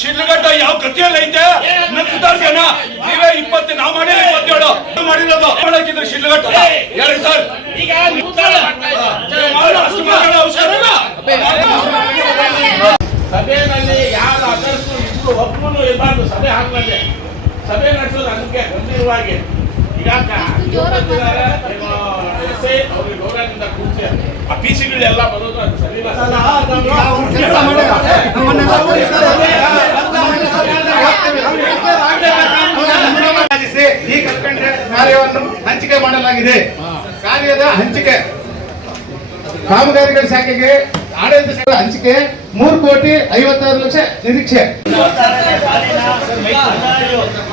ಶಿಡ್ಲಘಟ್ಟ ಯಾವ ಗತಿಯಲ್ಲಿ ಐತೆ? ಜನ ನೀವೇ ಇಪ್ಪತ್ತು ನಾವು ಮಾಡಿದ್ರೆ ಇಪ್ಪತ್ತೇಳು. ಮಾಡಿರೋದು ಮಾಡಕ್ಕಿದ್ರೆ ಶಿಡ್ಲಘಟ್ಟ ಹೇಳಿ ಸರ್. ಸಭೆಯಲ್ಲಿ ಯಾರು ಅದರ್ಸು ಇಬ್ರು ಒಬ್ಬನು ಇರಬಾರ್ದು. ಸಭೆ ಹಾಕಬಾರ್ದೆ ಸಭೆ ನಡೆಸೋದು ಅದಕ್ಕೆ ಗಂಭೀರವಾಗಿ. ಈಗ ಎಸ್ ಐ ಅವ್ರಿಗೆ ಗೌರವದಿಂದ ಕೂರಿಸಿ ಆ ಪಿ ಸಿಗಳೆಲ್ಲ ಬರೋದು ಅದು ಸರಿ ಈ ಕಲ್ಕಂಡ್ರೆ ಕಾರ್ಯವನ್ನು ಹಂಚಿಕೆ ಮಾಡಲಾಗಿದೆ. ಕಾರ್ಯದ ಹಂಚಿಕೆ. ಕಾಮಗಾರಿಗಳ ಶಾಖೆಗೆ ಆಡಳಿತ ಶಾಖೆ ಹಂಚಿಕೆ. ಮೂರು ಕೋಟಿ ಐವತ್ತಾರು ಲಕ್ಷ ನಿರೀಕ್ಷೆ.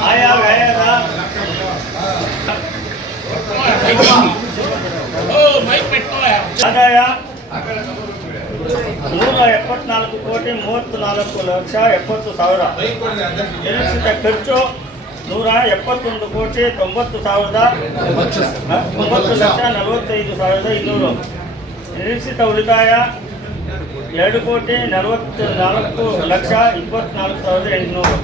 ಆಯಾ ವ್ಯಯದ ಓ ಮೈಕ್ ಬಿಟ್ಟು ಆದಾಯ ನೂರ ಎಪ್ಪತ್ನಾಲ್ಕು ಕೋಟಿ ಮೂವತ್ತು ನಾಲ್ಕು ಲಕ್ಷ ಎಪ್ಪತ್ತು ಸಾವಿರ. ನಿರೀಕ್ಷಿತ ಖರ್ಚು ನೂರ ಎಪ್ಪತ್ತೊಂದು ಕೋಟಿ ತೊಂಬತ್ತು ಸಾವಿರದ ಒಂಬತ್ತು ಲಕ್ಷ ನಲವತ್ತೈದು ಸಾವಿರದ ಇನ್ನೂರು. ನಿರೀಕ್ಷಿತ ಉಳಿತಾಯ ಎರಡು ಕೋಟಿ ನಲವತ್ತು ನಾಲ್ಕು ಲಕ್ಷ ಇಪ್ಪತ್ನಾಲ್ಕು ಸಾವಿರದ ಎಂಟುನೂರು.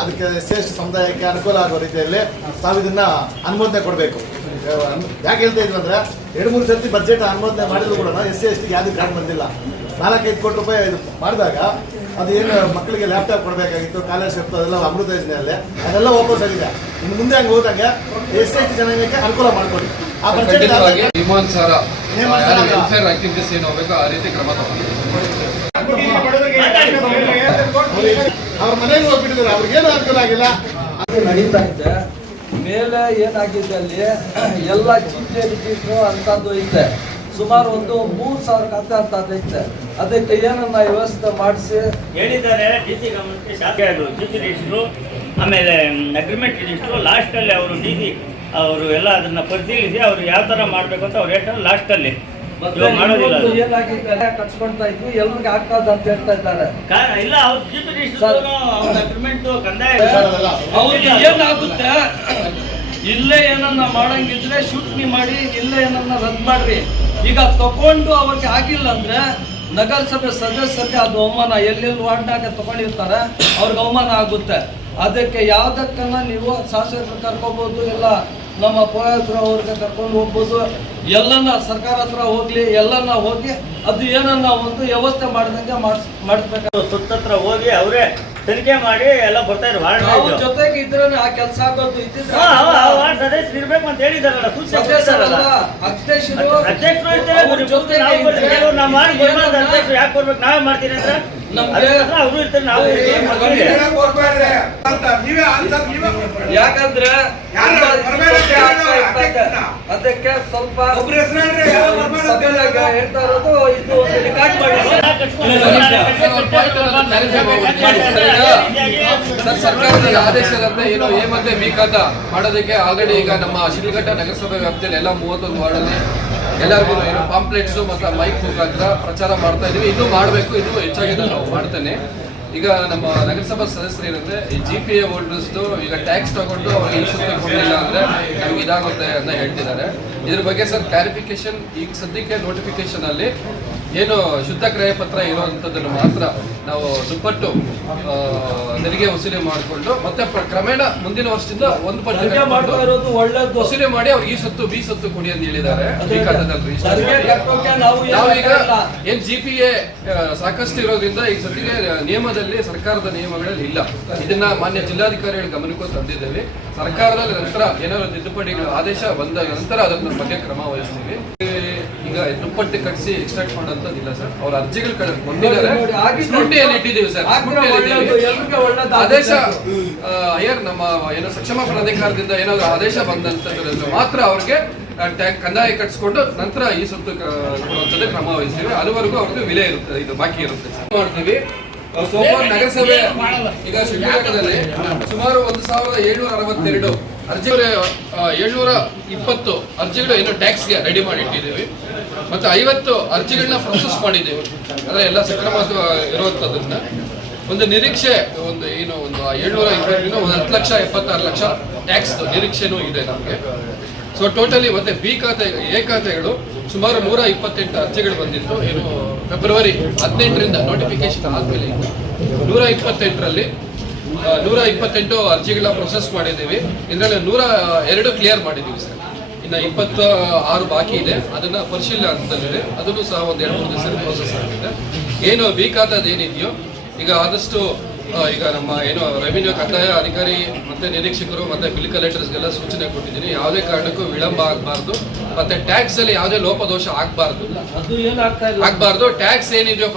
ಅದಕ್ಕೆ ಶ್ರೇಷ್ಠ ಸಮುದಾಯಕ್ಕೆ ಅನುಕೂಲ ಆಗುವ ರೀತಿಯಲ್ಲಿ ತಾವು ಇದನ್ನ ಅನುಮೋದನೆ ಕೊಡಬೇಕು. ಯಾಕೆ ಹೇಳ್ತಾ ಇದ್ರು ಅಂದ್ರೆ ಎರಡು ಮೂರು ಸರ್ತಿ ಬಜೆಟ್ ಅನುಮೋದನೆ ಮಾಡಿದ್ರು ಕೂಡ ಎಸ್ ಸಿ ಎಸ್ ಟಿ ಯಾವ್ದು ಕಾರ್ಡ್ ಬಂದಿಲ್ಲ. ನಾಲ್ಕೈದು ಕೋಟಿ ರೂಪಾಯಿ ಇದು ಮಾಡಿದಾಗ ಅದು ಏನು ಮಕ್ಕಳಿಗೆ ಲ್ಯಾಪ್ಟಾಪ್ ಕೊಡಬೇಕಾಗಿತ್ತು ಸ್ಕಾಲರ್ಶಿಪ್ ಅದೆಲ್ಲ ಅಮೃತ ಯೋಜನೆಯಲ್ಲಿ ಅದೆಲ್ಲ ವಾಪಸ್ ಆಗಿದೆ. ಇನ್ನು ಮುಂದೆ ಹಂಗೆ ಹೋದಾಗ ಎಸ್ ಸಿ ಎಸ್ ಟಿ ಜನಾಂಗಕ್ಕೆ ಅನುಕೂಲ ಮಾಡ್ಕೊಡಿ. ಆ ಬಜೆಟ್ ಆ ರೀತಿ ಕ್ರಮ ತಗೊಂಡು ಅವ್ರ ಮನೆಗೆ ಹೋಗ್ಬಿಟ್ಟಿದ್ದಾರೆ ಅವ್ರಿಗೇನು ಅನುಕೂಲ ಆಗಿಲ್ಲ. ಅದು ನಡೀತಾ ಇದೆ. ಮೇಲೆ ಏನಾಗಿದೆ ಅಲ್ಲಿ ಎಲ್ಲ ಚಿಂತೆ ರಿಜಿಸ್ಟ್ರು ಅಂತದ್ದು ಐತೆ. ಸುಮಾರು ಒಂದು ಮೂರು ಸಾವಿರ ಖಾತೆ ಅಂತ ಐತೆ. ಅದಕ್ಕೆ ಏನನ್ನ ವ್ಯವಸ್ಥೆ ಮಾಡಿಸಿ? ಹೇಳಿದ್ದಾರೆ ಡಿ ಗಮನಕ್ಕೆ ಶಾಖೆ ಸಿ ರಿಜಿಸ್ಟ್ರು, ಆಮೇಲೆ ಅಗ್ರಿಮೆಂಟ್ ರಿಜಿಸ್ಟ್ರು ಲಾಸ್ಟಲ್ಲಿ ಅವರು ಡಿ ಅವರು ಎಲ್ಲ ಅದನ್ನ ಪರಿಶೀಲಿಸಿ ಅವರು ಯಾವ ಥರ ಮಾಡಬೇಕು ಅಂತ ಅವ್ರು ಹೇಳ್ತಾರೆ ಲಾಸ್ಟಲ್ಲಿ ಮತ್ತೆ ಇವಾಗ ಮಾಡೋದಿಲ್ಲ ಇನ್ನೊಂದು ಅದು. ಏನಾಗಿದೆ ಕಟ್ಸ್ಕೊಂತಾ ಇದ್ವಿ ಅಂತ ಹೇಳ್ತಾ ಇದ್ದಾರೆ. ಇಲ್ಲ ಏನಾಗುತ್ತೆ? ಇಲ್ಲೇ ಏನನ್ನ ಮಾಡಂಗಿದ್ರೆ ಶೂಟ್ನಿ ಮಾಡಿ ಇಲ್ಲೇ ಏನನ್ನ ರದ್ದು ಮಾಡ್ರಿ. ಈಗ ತಕೊಂಡು ಅವ್ರಿಗೆ ಆಗಿಲ್ಲ ಅಂದ್ರೆ ನಗರಸಭೆ ಸದಸ್ಯರಿಗೆ ಅದು ಅವಮಾನ ಎಲ್ಲೆಲ್ಲಿ ವಾರ್ಡ್ನಾಗ ತಗೊಂಡಿರ್ತಾರೆ ಅವ್ರಿಗೆ ಅವಮಾನ ಆಗುತ್ತೆ. ಅದಕ್ಕೆ ಯಾವ್ದಕ್ಕನ್ನ ನೀವು ಶಾಸಕರು ಕರ್ಕೋಬಹುದು ಇಲ್ಲ ನಮ್ಮ ಪೋಯತ್ರ ಅವ್ರಿಗೆ ಕರ್ಕೊಂಡು ಹೋಗ್ಬೋದು. ಎಲ್ಲನ್ನ ಸರ್ಕಾರ ಹತ್ರ ಹೋಗ್ಲಿ, ಎಲ್ಲನ್ನ ಹೋಗಿ ಅದು ಏನನ್ನ ಒಂದು ವ್ಯವಸ್ಥೆ ಮಾಡಿದಂಗೆ ಮಾಡಿಸ್ ಮಾಡಿಸ್ಬೇಕು. ಸುತ್ತತ್ರ ಹೋಗಿ ಅವರೇ ತನಿಖೆ ಮಾಡಿ ಎಲ್ಲ ಬರ್ತಾ ಇದ್ರು. ವಾರ್ಡ್ ಜೊತೆಗೆ ಇದ್ರೆ ಆ ಕೆಲಸ ಆಗೋದು ಇದ್ದಿದ್ರೆ ವಾರ್ಡ್ ಸದಸ್ಯರು ಇರ್ಬೇಕು ಅಂತ ಹೇಳಿದಾರಲ್ಲ ಸೂಚನೆ. ಅಧ್ಯಕ್ಷರು ಅಧ್ಯಕ್ಷರು ಬರ್ಬಾರ್ದು ಯಾಕೆ ಬರ್ಬೇಕು? ನಾವೇ ಮಾಡ್ತೀನಿ ಅಂದ್ರೆ ಅವರು ಇರ್ತಾರೆ ನಾವು ಇರ್ತೀವಿ, ಅಂತ ನೀವೇ ಆನ್ಸರ್ ನೀವೇ ಯಾಕಂದ್ರೆ. ಅದಕ್ಕೆ ಸ್ವಲ್ಪ ಹೇಳ್ತಾ ಇರೋದು ಇದು ರೆಕಾರ್ಡ್ ಮಾಡಿ ಸರ್, ಸರ್ಕಾರದ ಆದೇಶದಂತೆ ಏನು ಎ ಮತ್ತೆ ಬಿ ಮಾಡೋದಕ್ಕೆ ಆಲ್ರೆಡಿ ಈಗ ನಮ್ಮ ಶಿಡ್ಲಘಟ್ಟ ನಗರಸಭೆ ವ್ಯಾಪ್ತಿಯಲ್ಲಿ ಎಲ್ಲ ಮೂವತ್ತೊಂದು ವಾರ್ಡಲ್ಲಿ ಎಲ್ಲರಿಗೂ ಏನು ಪಾಂಪ್ಲೆಟ್ಸು ಮತ್ತು ಮೈಕ್ ಮುಖಾಂತರ ಪ್ರಚಾರ ಮಾಡ್ತಾ ಇದ್ದೀವಿ. ಇನ್ನೂ ಮಾಡಬೇಕು, ಇನ್ನೂ ಹೆಚ್ಚಾಗಿ ನಾವು ಮಾಡ್ತೇನೆ. ಈಗ ನಮ್ಮ ನಗರಸಭಾ ಸದಸ್ಯರು ಏನಂದರೆ, ಈ ಜಿ ಪಿ ಎ ಹೋಲ್ಡರ್ಸ್ದು ಈಗ ಟ್ಯಾಕ್ಸ್ ತಗೊಂಡು ಅವ್ರಿಗೆ ಇನ್ಶೂರೆನ್ಸ್ ಕೊಡಲಿಲ್ಲ ಅಂದ್ರೆ ನಮ್ಗೆ ಇದಾಗುತ್ತೆ ಅಂತ ಹೇಳ್ತಿದ್ದಾರೆ. ಇದ್ರ ಬಗ್ಗೆ ಸರ್ ಕ್ಲಾರಿಫಿಕೇಶನ್ ಈಗ ಸದ್ಯಕ್ಕೆ ನೋಟಿಫಿಕೇಶನ್ ಅಲ್ಲಿ ಏನು ಶುದ್ಧ ಕ್ರಯ ಪತ್ರ ಇರುವಂಥದ್ದನ್ನು ಮಾತ್ರ ನಾವು ದುಪ್ಪಟ್ಟು ತೆರಿಗೆ ವಸೂಲಿ ಮಾಡಿಕೊಂಡು ಮತ್ತೆ ಕ್ರಮೇಣ ಮುಂದಿನ ವರ್ಷದಿಂದ ಒಂದು ಪಟ್ಟು ಒಳ್ಳೆದು. ವಸೂಲಿ ಮಾಡಿ ಅವ್ರಿಗೆ ಈ ಸತ್ತು ಬಿ ಸತ್ತು ಕೊಡಿ ಅಂತ ಹೇಳಿದ್ದಾರೆ. ನಾವೀಗ ಏನ್ ಜಿ ಪಿ ಎ ಸಾಕಷ್ಟು ಇರೋದ್ರಿಂದ ಈ ಸತಿಗೆ ನಿಯಮದಲ್ಲಿ ಸರ್ಕಾರದ ನಿಯಮಗಳಲ್ಲಿ ಇಲ್ಲ. ಇದನ್ನ ಮಾನ್ಯ ಜಿಲ್ಲಾಧಿಕಾರಿಗಳ ಗಮನಕ್ಕೂ ತಂದಿದ್ದೇವೆ. ಸರ್ಕಾರದಲ್ಲಿ ನಂತರ ಏನಾದ್ರು ತಿದ್ದುಪಡಿಗಳ ಆದೇಶ ಬಂದ ನಂತರ ಅದನ್ನ ಬಗ್ಗೆ ಕ್ರಮ ವಹಿಸ್ತೀವಿ. ಈಗ ದುಪ್ಪಟ್ಟು ಕಟ್ಟಿಸಿ ಎಕ್ಸ್ಟ್ರಾಕ್ಟ್ ಮಾಡೋಂಥದ್ದಿಲ್ಲ ಸರ್. ಅವ್ರ ಅರ್ಜಿಗಳು ಆಗಿದ್ದು ಇಟ್ಟಿದ್ದೀವಿ ಸರ್. ಆದೇಶ ಅಯ್ಯರ್ ನಮ್ಮ ಏನೋ ಸಕ್ಷಮ ಪ್ರಾಧಿಕಾರದಿಂದ ಏನಾದ್ರು ಆದೇಶ ಬಂದಂತದ್ರಲ್ಲಿ ಮಾತ್ರ ಅವ್ರಿಗೆ ಕಂದಾಯ ಕಟ್ಸ್ಕೊಂಡು ನಂತರ ಈ ಸುತ್ತು ಕೊಡುವಂಥದ್ದು ಕ್ರಮ ವಹಿಸ್ತೀವಿ. ಅದುವರೆಗೂ ಅವ್ರಿಗೆ ವಿಲೆ ಇರುತ್ತೆ ಇದು ಬಾಕಿ ಇರುತ್ತೆ ಮಾಡ್ತೀವಿ. ಸೋಮವಾರ ನಗರಸಭೆ ಈಗ ಶಿವಮೊಗ್ಗದಲ್ಲಿ ಸುಮಾರು ಒಂದು ಸಾವಿರದ ಏಳ್ನೂರ ಅರವತ್ತೆರಡು ಅರ್ಜಿಗಳು ಏಳ್ನೂರ ಇಪ್ಪತ್ತು ಅರ್ಜಿಗಳು ಏನು ಟ್ಯಾಕ್ಸ್ಗೆ ರೆಡಿ ಮಾಡಿ ಇಟ್ಟಿದ್ದೀವಿ ಮತ್ತೆ ಐವತ್ತು ಅರ್ಜಿಗಳನ್ನ ಪ್ರೊಸೆಸ್ ಮಾಡಿದ್ದೀವಿ. ಅಂದ್ರೆ ಎಲ್ಲ ಸಕ್ರಮ ಇರುವಂತದನ್ನ ಒಂದು ನಿರೀಕ್ಷೆ, ಒಂದು ಏನು, ಒಂದು ಏಳ್ನೂರ ಇಪ್ಪತ್ತರಿಂದ ಒಂದು ಹತ್ತು ಲಕ್ಷ, ಎಪ್ಪತ್ತಾರು ಲಕ್ಷ ಟ್ಯಾಕ್ಸ್ ನಿರೀಕ್ಷೆನೂ ಇದೆ ನಮಗೆ. ಸೊ ಟೋಟಲಿ ಮತ್ತೆ ಬಿ ಖಾತೆ ಎ ಖಾತೆಗಳು ಸುಮಾರು ನೂರ ಇಪ್ಪತ್ತೆಂಟು ಅರ್ಜಿಗಳು ಬಂದಿತ್ತು. ಏನು ಫೆಬ್ರವರಿ ಹದಿನೆಂಟರಿಂದ ನೋಟಿಫಿಕೇಶನ್ ಆದ್ಮೇಲೆ ನೂರ ಇಪ್ಪತ್ತೆಂಟರಲ್ಲಿ ನೂರ ಇಪ್ಪತ್ತೆಂಟು ಅರ್ಜಿಗಳ ಪ್ರೊಸೆಸ್ ಮಾಡಿದ್ದೀವಿ. ಇದರಲ್ಲಿ ನೂರ ಎರಡು ಕ್ಲಿಯರ್ ಮಾಡಿದ್ದೀವಿ ಸರ್. ಇನ್ನು ಇಪ್ಪತ್ತ ಆರು ಬಾಕಿ ಇದೆ. ಅದನ್ನ ಪರಿಶೀಲನೆ ಅಂತಂದಿದೆ ಅದನ್ನು ಸಹ ಒಂದು ಎರಡು ಮೂರು ದಿವಸ ಪ್ರೋಸೆಸ್ ಆಗಿದೆ. ಏನು ಬೇಕಾದದ್ದು ಏನಿದೆಯೋ, ಈಗ ಆದಷ್ಟು ಈಗ ನಮ್ಮ ಏನು ರೆವಿನ್ಯೂ ಕಂದಾಯ ಅಧಿಕಾರಿ ಮತ್ತೆ ನಿರೀಕ್ಷಕರು ಮತ್ತೆ ಬಿಲ್ ಕಲೆಕ್ಟರ್ಸ್ಗೆಲ್ಲ ಸೂಚನೆ ಕೊಟ್ಟಿದ್ದೀನಿ. ಯಾವುದೇ ಕಾರಣಕ್ಕೂ ವಿಳಂಬ ಆಗಬಾರ್ದು. ಮತ್ತೆ ಟ್ಯಾಕ್ಸ್ ಅಲ್ಲಿ ಯಾವುದೇ ಲೋಪದೋಷ ಆಗಬಾರ್ದು. ಆಗಬಾರ್ದು. ಟ್ಯಾಕ್ಸ್ ಏನಿದೆಯೋ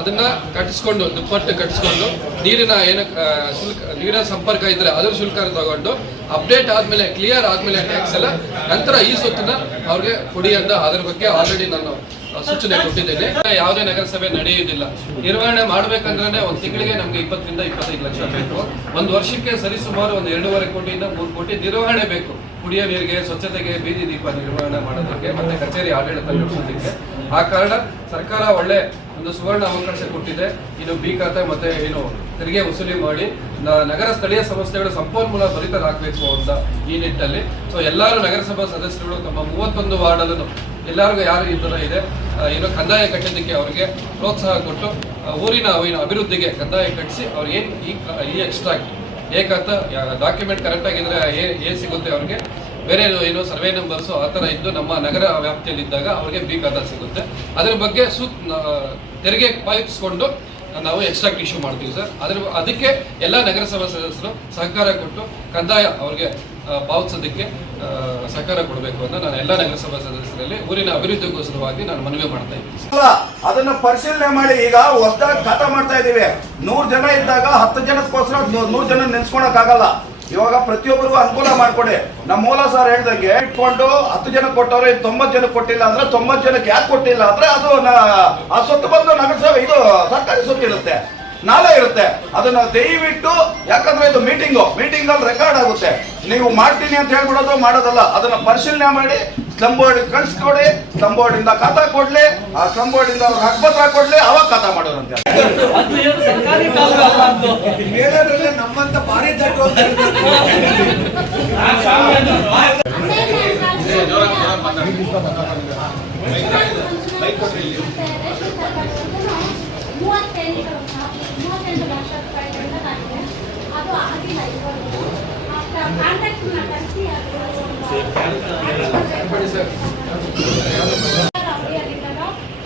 ಅದನ್ನ ಕಟ್ಟಿಸ್ಕೊಂಡು ದುಪ್ಪಟ್ಟು ಕಟ್ಟಿಸ್ಕೊಂಡು ನೀರಿನ ಏನು ಶುಲ್ಕ ನೀರಿನ ಸಂಪರ್ಕ ಇದ್ರೆ ಅದ್ರ ಶುಲ್ಕ ತಗೊಂಡು ಅಪ್ಡೇಟ್ ಆದ್ಮೇಲೆ ಕ್ಲಿಯರ್ ಆದ್ಮೇಲೆ ಟ್ಯಾಕ್ಸ್ ಎಲ್ಲ ನಂತರ ಈ ಸೊತ್ತನ್ನ ಅವ್ರಿಗೆ ಕೊಡಿ ಅಂತ ಅದ್ರ ಬಗ್ಗೆ ಆಲ್ರೆಡಿ ನಾನು ಸೂಚನೆ ಕೊಟ್ಟಿದ್ದೇನೆ. ಯಾವುದೇ ನಗರಸಭೆ ನಡೆಯುವುದಿಲ್ಲ. ನಿರ್ವಹಣೆ ಮಾಡಬೇಕಂದ್ರೆ ಒಂದು ತಿಂಗಳಿಗೆ ನಮ್ಗೆ ಇಪ್ಪತ್ತರಿಂದ ಇಪ್ಪತ್ತೈದು ಲಕ್ಷ ಬೇಕು. ಒಂದು ವರ್ಷಕ್ಕೆ ಸರಿಸುಮಾರು ಒಂದು ಎರಡೂವರೆ ಕೋಟಿಯಿಂದ ಮೂರು ಕೋಟಿ ನಿರ್ವಹಣೆ ಬೇಕು. ಕುಡಿಯೋ ನೀರಿಗೆ, ಸ್ವಚ್ಛತೆಗೆ ಬೀದಿ ದೀಪ ನಿರ್ವಹಣೆ ಮಾಡೋದಕ್ಕೆ ಮತ್ತೆ ಕಚೇರಿ ಆಡಳಿತ ನಡೆಸೋದಕ್ಕೆ. ಆ ಕಾರಣ ಸರ್ಕಾರ ಒಳ್ಳೆ ಒಂದು ಸುವರ್ಣ ಅವಕಾಶ ಕೊಟ್ಟಿದೆ. ಇನ್ನು ಬಿ ಖಾತೆ ಮತ್ತೆ ಏನು ತೆರಿಗೆ ವಸೂಲಿ ಮಾಡಿ ನಗರ ಸ್ಥಳೀಯ ಸಂಸ್ಥೆಗಳು ಸಂಪನ್ಮೂಲ ಭರಿತರಾಗಬೇಕು ಅಂತ ಈ ನಿಟ್ಟಲ್ಲಿ. ಸೊ ಎಲ್ಲರೂ ನಗರಸಭಾ ಸದಸ್ಯರುಗಳು ತಮ್ಮ ಮೂವತ್ತೊಂದು ವಾರ್ಡಲ್ಲೂ ಎಲ್ಲರಿಗೂ ಯಾರು ಈ ಥರ ಇದೆ ಏನೋ ಕಂದಾಯ ಕಟ್ಟೋದಕ್ಕೆ ಅವರಿಗೆ ಪ್ರೋತ್ಸಾಹ ಕೊಟ್ಟು ಊರಿನ ಏನು ಅಭಿವೃದ್ಧಿಗೆ ಕಂದಾಯ ಕಟ್ಟಿಸಿ ಅವ್ರಿಗೆ ಏನು ಈ ಎಕ್ಸ್ಟ್ರಾಕ್ಟ್ ಏಕಾತ ಡಾಕ್ಯುಮೆಂಟ್ ಕರೆಕ್ಟ್ ಆಗಿದ್ರೆ ಏ, ಏನು ಸಿಗುತ್ತೆ ಅವ್ರಿಗೆ? ಬೇರೆ ಏನು ಸರ್ವೆ ನಂಬರ್ಸ್ ಆ ಥರ ಇದ್ದು ನಮ್ಮ ನಗರ ವ್ಯಾಪ್ತಿಯಲ್ಲಿ ಇದ್ದಾಗ ಅವ್ರಿಗೆ ಬಿ ಸಿಗುತ್ತೆ. ಅದ್ರ ಬಗ್ಗೆ ಸು ತೆರಿಗೆ ಪಾಯಿಸ್ಕೊಂಡು ನಾವು ಎಕ್ಸ್ಟ್ರಾಕ್ಟ್ ಇಶ್ಯೂ ಮಾಡ್ತೀವಿ ಸರ್. ಅದ್ರ, ಅದಕ್ಕೆ ಎಲ್ಲ ನಗರಸಭಾ ಸದಸ್ಯರು ಸಹಕಾರ ಕೊಟ್ಟು ಕಂದಾಯ ಅವ್ರಿಗೆ ಪಾವತಿಸೋದಕ್ಕೆ ಸಹಕಾರ ಕೊಡಬೇಕು ಅಂತ ನಾನು ಎಲ್ಲ ನಗರಸಭಾ ಸದಸ್ಯರಲ್ಲಿ ಊರಿನ ಅಭಿವೃದ್ಧಿಗೋಸ್ಕರವಾಗಿ ನಾನು ಮನವಿ ಮಾಡ್ತಾ ಇದ್ದೀನಿ. ಅದನ್ನ ಪರಿಶೀಲನೆ ಮಾಡಿ ಈಗ ಹೊಸದಾಗಿ ಖಾತಾ ಮಾಡ್ತಾ ಇದೀವಿ. ನೂರ್ ಜನ ಇದ್ದಾಗ ಹತ್ತು ಜನಕ್ಕೋಸ್ಕರ ನೂರ್ ಜನ ನೆನ್ಸ್ಕೊಳಕ್ ಆಗಲ್ಲ ಇವಾಗ ಪ್ರತಿಯೊಬ್ಬರಿಗೂ ಅನುಕೂಲ ಮಾಡ್ಕೊಡಿ. ನಮ್ಮ ಮೂಲ ಸರ್ ಹೇಳ್ದಂಗೆ ಇಟ್ಕೊಂಡು ಹತ್ತು ಜನ ಕೊಟ್ಟವ್ರೆ ತೊಂಬತ್ ಜನ ಕೊಟ್ಟಿಲ್ಲ ಅಂದ್ರೆ ತೊಂಬತ್ತು ಜನಕ್ಕೆ ಯಾಕೆ ಕೊಟ್ಟಿಲ್ಲ ಅಂದ್ರೆ ಅದು ಆ ಸೊತ್ತು ಬಂದು ನಗರಸಭೆ ಇದು ಸರ್ಕಾರಿ ಸೊತ್ತು ಇರುತ್ತೆ. ನಾಳೆ ಇರುತ್ತೆ. ಅದನ್ನ ದಯವಿಟ್ಟು ಯಾಕಂದ್ರೆ ಇದು ಮೀಟಿಂಗು ಮೀಟಿಂಗ್ ಅಲ್ಲಿ ರೆಕಾರ್ಡ್ ಆಗುತ್ತೆ. ನೀವು ಮಾಡ್ತೀನಿ ಅಂತ ಹೇಳ್ಬಿಡೋದು ಮಾಡೋದಲ್ಲ. ಅದನ್ನ ಪರಿಶೀಲನೆ ಮಾಡಿ ಸ್ಲಂ ಬೋರ್ಡ್ ಕಳ್ಸ್ಕೊಡಿ ಸ್ಲಂ ಬೋರ್ಡ್ ಇಂದ ಖಾತಾ ಕೊಡ್ಲಿ ಆ ಸ್ಲಂ ಬೋರ್ಡ್ ಇಂದ ಅವ್ರಿಗೆ ಹಕ್ಪತ್ರ ಕೊಡ್ಲಿ ಅವಾಗ ಖಾತಾ ಮಾಡೋರಂತ ನಮ್ಮಂತ ಭಾರಿ ತಟ್ಟು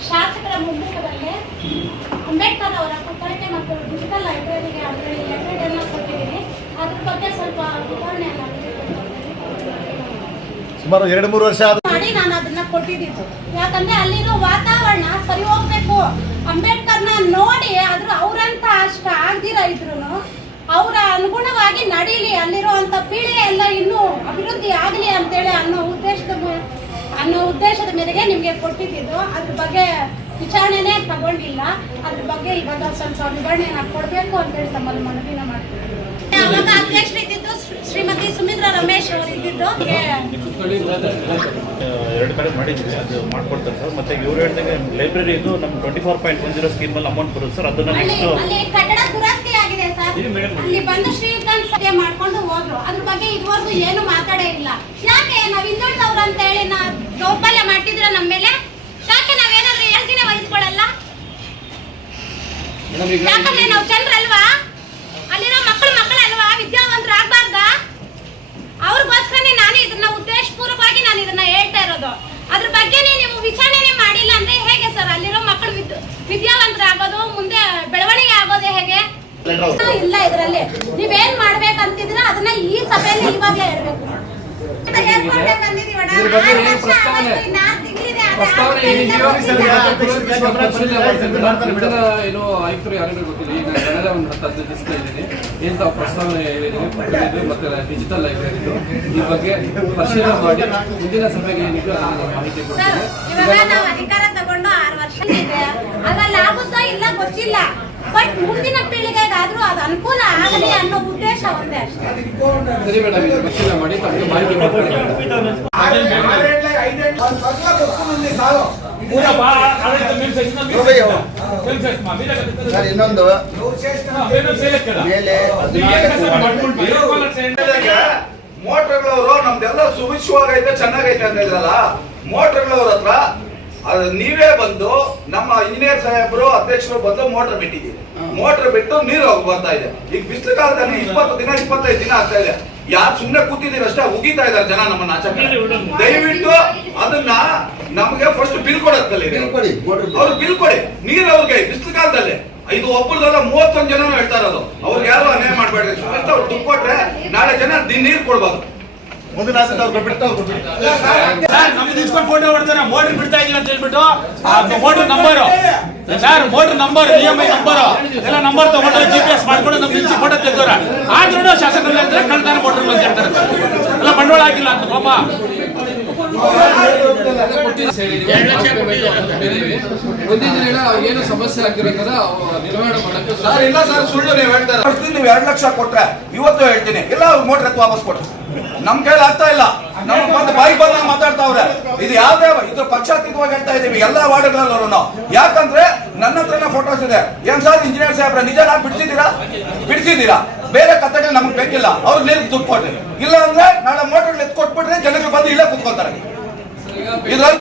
ಶಾಸಕರ ಮುಂಬೈನಲ್ಲಿ ಅಂಬೇಡ್ಕರ್ ಅವರ ಪುಸ್ತಕಕ್ಕೆ ಮತ್ತು ಡಿಜಿಟಲ್ ಲೈಬ್ರರಿಗೆ ಅದರಲ್ಲಿ ಲೈಬ್ರರಿಯನ್ನು ಕೊಟ್ಟಿದ್ದೀನಿ. ಅದ್ರ ಬಗ್ಗೆ ಸ್ವಲ್ಪ ವಿವರಣೆ ಸುಮಾರು ಎರಡು ಮೂರು ವರ್ಷ ಮಾಡಿ ನಾನು ಅದನ್ನ ಕೊಟ್ಟಿದ್ದು. ಯಾಕಂದ್ರೆ ಅಲ್ಲಿರೋ ವಾತಾವರಣ ಸರಿ ಹೋಗ್ಬೇಕು. ಅಂಬೇಡ್ಕರ್ನ ನೋಡಿ ಆದ್ರೂ ಅವ್ರಂತ ಅಷ್ಟ ಆಗ್ದಿರ ಇದ್ರು ಅವರ ಅನುಗುಣವಾಗಿ ನಡೀಲಿ ಅಲ್ಲಿರುವಂತ ಪೀಳಿಗೆ ಎಲ್ಲ ಇನ್ನೂ ಅಭಿವೃದ್ಧಿ ಆಗಲಿ ಅಂತೇಳಿ ಅನ್ನೋ ಉದ್ದೇಶದ ಅನ್ನೋ ಉದ್ದೇಶದ ಮೇರೆಗೆ ನಿಮಗೆ ಕೊಟ್ಟಿದ್ದು. ಅದ್ರ ಬಗ್ಗೆ ವಿಚಾರಣೆನೇ ತಗೊಂಡಿಲ್ಲ. ಅದ್ರ ಬಗ್ಗೆ ಇವಾಗ ಸ್ವಲ್ಪ ವಿವರಣೆನ ಕೊಡಬೇಕು ಅಂತೇಳಿ ತಮ್ಮಲ್ಲಿ ಮನವಿನ ಅವಾಗ ಅಧ್ಯಕ್ಷರಿದ್ದು ಶ್ರೀಮತಿ ಸುಮಿತ್ರಾ ರಮೇಶ್ ಅವರು ಇದ್ದಿದ್ದು. ಎರಡು ಕಡೆ ಮಾಡಿದ್ದೀವಿ. ಅದು ಮಾಡ್ಕೊಡ್ತಾರೆ ಸರ್. ಮತ್ತೆ ಇವ್ರು ಹೇಳಿದಾಗ ಲೈಬ್ರರಿ ಇದು ನಮ್ಮ twenty four point one zero ಸ್ಕೀಮಲ್ಲಿ amount ಬರುತ್ತೆ ಸರ್. ಅದನ್ನ ನೆಕ್ಸ್ಟ್ ಇಲ್ಲಿ ಬಂದು ಶ್ರೀಕಾಂತ್ ಸತ್ಯ ಮಾಡ್ಕೊಂಡು ಹೋದ್ರು. ಅದ್ರ ಬಗ್ಗೆ ಇದುವರೆಗೂ ಏನು ಮಾತಾಡೇ ಇಲ್ಲ. ಯಾಕೆ ನಾವ್ ಹಿಂದುಳಿದವ್ರು ಅಂತ ಹೇಳಿ ನಾ ದೌರ್ಬಲ್ಯ ಮಾಡ್ತಿದ್ರ ನಮ್ಮ ಮೇಲೆ? ಯಾಕೆ ನಾವೇನಾದ್ರೂ ಹೇಳ್ತೀನಿ ವಹಿಸ್ಕೊಳಲ್ಲ ಯಾಕಂದ್ರೆ ನಾವು ಜನರಲ್ವಾ ಅಲ್ಲಿರೋ ಮಕ್ಕಳು ಮಕ್ಕಳಲ್ವಾ? ವಿದ್ಯಾವಂತರ ಆಗ್ಬಾರ್ದಾ? ಅವ್ರಿಗೋಸ್ಕರನೇ ನಾನು ಇದನ್ನ ಉದ್ದೇಶಪೂರ್ವಕವಾಗಿ ನಾನು ಇದನ್ನ ಹೇಳ್ತಾ ಇರೋದು. ಅದ್ರ ಬಗ್ಗೆನೇ ನೀವು ವಿಚಾರಣೆ ಮಾಡಿಲ್ಲ ಅಂದ್ರೆ ಹೇಗೆ ಸರ್? ಅಲ್ಲಿರೋ ಮಕ್ಕಳು ವಿದ್ಯಾವಂತರ ವಿದ್ಯಾವಂತರಾಗೋದು ಮುಂದೆ ಬೆಳವಣಿಗೆ ಆಗೋದು ಹೇಗೆ ಇಲ್ಲ ಇದರಲ್ಲಿ. ನೀವೇನ್ ಮಾಡ್ಬೇಕಂತಿದ್ರೆ ಅದನ್ನ ಈ ಸಭೆಯಲ್ಲಿ ಇವಾಗಲೇ ಹೇಳ್ಬೇಕು. ಏನು ಪ್ರಸ್ತಾವನೆ? ಪ್ರಸ್ತಾವನೆ ಏನಿದೆಯೋ ವಿಧಾನ ಏನು ಆಯುಕ್ತರು ಯಾರಿಗೂ ಗೊತ್ತಿಲ್ಲ. ಈಗ ಕಳೆದ ಒಂದು ಹತ್ತು ಹದಿನೈದು ದಿವಸ ಇದ್ದೀನಿ. ಇಂಥ ಪ್ರಸ್ತಾವನೆ ಏನಿದೆ ಮತ್ತೆ ಡಿಜಿಟಲ್ ಲೈಬ್ರರಿದು ಈ ಬಗ್ಗೆ ಪರಿಶೀಲನೆ ಮಾಡಿ ಮುಂದಿನ ಸಭೆಗೆ ಏನಿದೆ ಮಾಹಿತಿ ಕೊಡ್ತೀನಿ ಇವಾಗ ನಾವು ಅಧಿಕಾರ ತಗೊಂಡು ಆರು ವರ್ಷ ಇದೆ ಅದ್ರಲ್ಲಿ ಆಗುತ್ತಾ ಇಲ್ಲ ಗೊತ್ತಿಲ್ಲ. ಬಟ್ ಮುಂದಿನ ಪೀಳಿಗೆಗಾದ್ರೂ ಅದು ಅನುಕೂಲ ಆಗಲಿ ಅನ್ನೋ ಉದ್ದೇಶ ಒಂದೇ ಅಷ್ಟೇ ಇನ್ನೊಂದು? ಮೇಲೆ ಮೋಟರ್ಗಳವರು ನಮ್ದೆಲ್ಲ ಸುಭಿಕ್ಷವಾಗೈತೆ ಚೆನ್ನಾಗೈತೆ ಅಂತ ಇದ್ರಲ್ಲ ಮೋಟರ್ಗಳವ್ರ ಹತ್ರ ಅದು ನೀವೇ ಬಂದು ನಮ್ಮ ಇಂಜಿನಿಯರ್ ಸಾಹೇಬರು ಅಧ್ಯಕ್ಷರು ಬಂದು ಮೋಟರ್ ಬಿಟ್ಟಿದ್ದೀರಿ. ಮೋಟರ್ ಬಿಟ್ಟು ನೀರು ಹೋಗಿ ಬರ್ತಾ ಇದೆ. ಈಗ ಬಿಸಿಲು ಕಾಲದಲ್ಲಿ ಇಪ್ಪತ್ತು ದಿನ ಇಪ್ಪತ್ತೈದು ದಿನ ಆಗ್ತಾ ಇದೆ. ಯಾರು ಸುಮ್ಮನೆ ಕೂತಿದ್ದೀರ ಅಷ್ಟೇ ಉಗಿತಾ ಇದ್ದಾರೆ ಜನ ನಮ್ಮನ್ನ ಆಚೆ. ದಯವಿಟ್ಟು ಅದನ್ನ ನಮಗೆ ಫಸ್ಟ್ ಬಿಲ್ ಕೊಡತ್ತಲ್ಲಿ ಅವ್ರು ಬಿಲ್ ಕೊಡಿ. ನೀರು ಅವ್ರಿಗೆ ಬಿಸಿಲು ಕಾಲದಲ್ಲಿ. ಇದು ಒಬ್ಬರದಲ್ಲ ಮೂವತ್ತೊಂದು ಜನ ಹೇಳ್ತಾ ಇರೋದು. ಅವ್ರಿಗೆ ಯಾರು ಅನ್ಯಾಯ ಮಾಡ್ಬೇಡ್ರಿ. ಅವ್ರು ದುಡ್ಡು ಕೊಟ್ರೆ ನಾಳೆ ಜನ ದಿನ ನೀರು ಕೊಡ್ಬೋದು. ಮುಂದಿನ ಆಸಕ್ತಿ ಅವ್ರು ನಮ್ದು ಇಸ್ಕೊಂಡು ಫೋಟೋ ಹೊಡ್ತಾರೆ ಮೋಟರ್ ಬಿಡ್ತಾ ಇಲ್ಲ ಅಂತ ಹೇಳ್ಬಿಟ್ಟು motor number sir, motor number E M I number ಎಲ್ಲ ನಂಬರ್ ತಗೊಂಡು ಜಿ ಪಿ ಎಸ್ ಮಾಡ್ಕೊಂಡು ನಮ್ಗೆ ನಿಲ್ಸಿ ಫೋಟೋ ತೆಗ್ದವ್ರ. ಆದ್ರೂ ಶಾಸಕರು ಅಂದ್ರೆ ಕಳ್ತಾನೆ ಮೋಟರ್ ಅಂತ ಹೇಳ್ತಾರೆ ಎಲ್ಲ ಬಂಡವಾಳ ಹಾಕಿಲ್ಲ ಅಂತ, ಪಾಪ. ಏನು ಸಮಸ್ಯೆ ಆಗ್ತಿರೋದ್ರ ನಿರ್ವಹಣೆ ಮಾಡಕ್ಕೆ ಸರ್ ಇಲ್ಲ ಸರ್ ಸುಳ್ಳು ನೀವು ಹೇಳ್ತಾರೆ ನೀವು ಎರಡು ಲಕ್ಷ ಕೊಟ್ರೆ ಇವತ್ತು ಹೇಳ್ತೀನಿ. ಇಲ್ಲ ಮೋಟ್ರ್ ವಾಪಸ್ ಕೊಡು. ನಮ್ ಕೈಲಿ ಆಗ್ತಾ ಇಲ್ಲ. ನಮ್ಗೆ ಬಂದು ಬಾಯಿ ಬಂದ ಮಾತಾಡ್ತಾವ್ರೆ. ಇದು ಯಾವ್ದೇ ಇದು ಪಕ್ಷಾತೀತವಾಗಿ ಹೇಳ್ತಾ ಇದೀವಿ. ಎಲ್ಲಾ ವಾರ್ಡ್ಗಳಲ್ಲೂ ನಾವು ಯಾಕಂದ್ರೆ ನನ್ನ ಹತ್ರನೇ ಫೋಟೋಸ್ ಇದೆ. ಏನ್ ಸರ್ ಇಂಜಿನಿಯರ್ ಸಾಹೇಬ್ರ, ನಿಜ ನಾವು ಬಿಡಿಸಿದ್ದೀರಾ? ಬಿಡಿಸಿದ್ದೀರಾ? ಬೇರೆ ಕಥೆಗಳು ನಮ್ಗೆ ಬೇಕಿಲ್ಲ. ಅವ್ರು ನೀರು ದುಡ್ಡು ಇಲ್ಲ ಅಂದ್ರೆ ನಾಳೆ ಮೋಟರ್ ಎತ್ತು ಕೊಟ್ಬಿಟ್ರೆ ಜನಗಳು ಬಂದು ಇಲ್ಲೇ ಕುತ್ಕೋತಾರೆ ಇದ್ರಲ್ಲಿ